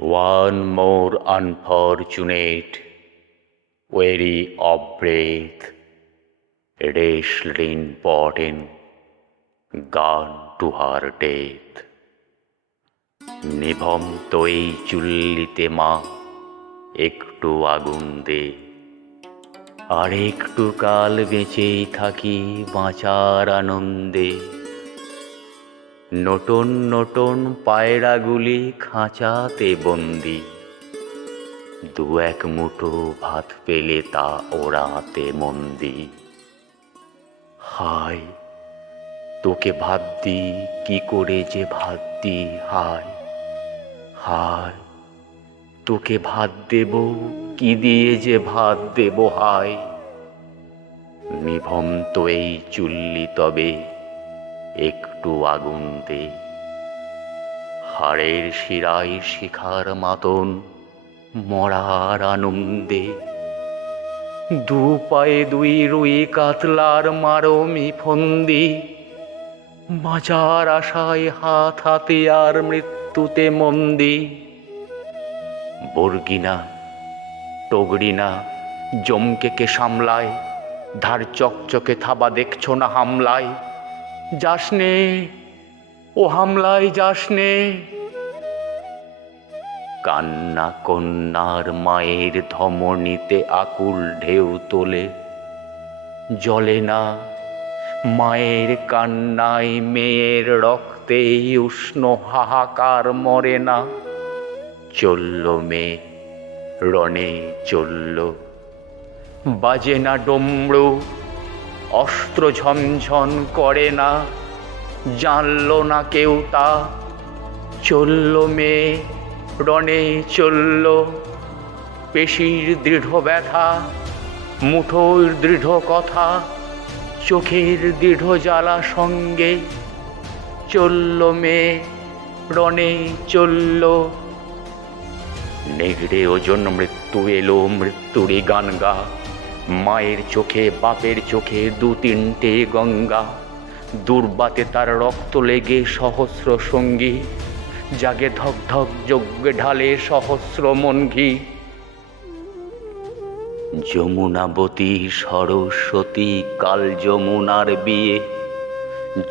One more unfortunate, weary of breath, wrestling in gone to her death. নিভন্ত এই চুল্লিতে মা একটু আগুন দে আর একটু কাল বেঁচেই থাকি বাঁচার আনন্দে নটন নটন পায়রাগুলি খাঁচাতে বন্দি। দু এক মুঠো ভাত পেলে তা ওড়াতে মন্দি। হায়, তোকে ভাত দি কি করে যে ভাত দি হায় হায়, তোকে ভাত দেব কি দিয়ে যে ভাত দেব, হায়। নিভম তো এই চুল্লি তবে একটু আগুন দে হাড়ের শিরায় শিখার মাতন, মরার আনন্দে। দু পায়ে দুই রুই কাতলার মারমি ফন্দি। বাঁচার আশায় হাত হাতে আর মৃত্যুতে মন্দি। বর্গিনা টগরিনা জমকে কে সামলায়, ধার চকচকে থাবা দেখছ না হামলায়। যাসনে, ও হামলায় যাসনে। কান্না কন্যার মায়ের ধমনীতে আকুল ঢেউ তোলে। জলে না, মায়ের কান্নায় মেয়ের রক্তে উষ্ণ হাহাকার মরে না। চলল মেয়ে, রণে চলল। বাজে না ডমরু অস্ত্র ঝনঝন করে না। জানল না কেউ তা। চলল মেয়ে, রণে চলল। পেশির দৃঢ় ব্যথা, মুঠোর দৃঢ় কথা, চোখের দৃঢ় জ্বালা সঙ্গে। চলল মেয়ে, রণে চলল। নেগড়ে ওজন মৃত্যু এলো, মৃত্যুরই গান গা। মায়ের চোখে, বাপের চোখে দু তিনটে গঙ্গা। দুর্বাতে তার রক্ত লেগে সহস্র সঙ্গী। জাগে ধক ধক যজ্ঞে ঢালে সহস্র মন ঘি যমুনাবতী সরস্বতী কাল যমুনার বিয়ে।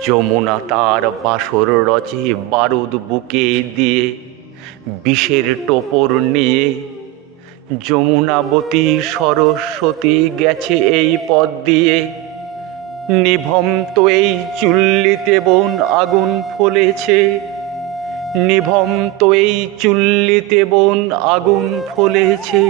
যমুনা তার বাসর রচে বারুদ বুকে দিয়ে। বিষের টোপর নিয়ে যমুনাবতী সরস্বতী গেছে এই পদ দিয়ে। নিভন্ত এই চুল্লিতে বোন আগুন ফলেছে। নিভন্ত এই চুল্লিতে বোন আগুন ফলেছে।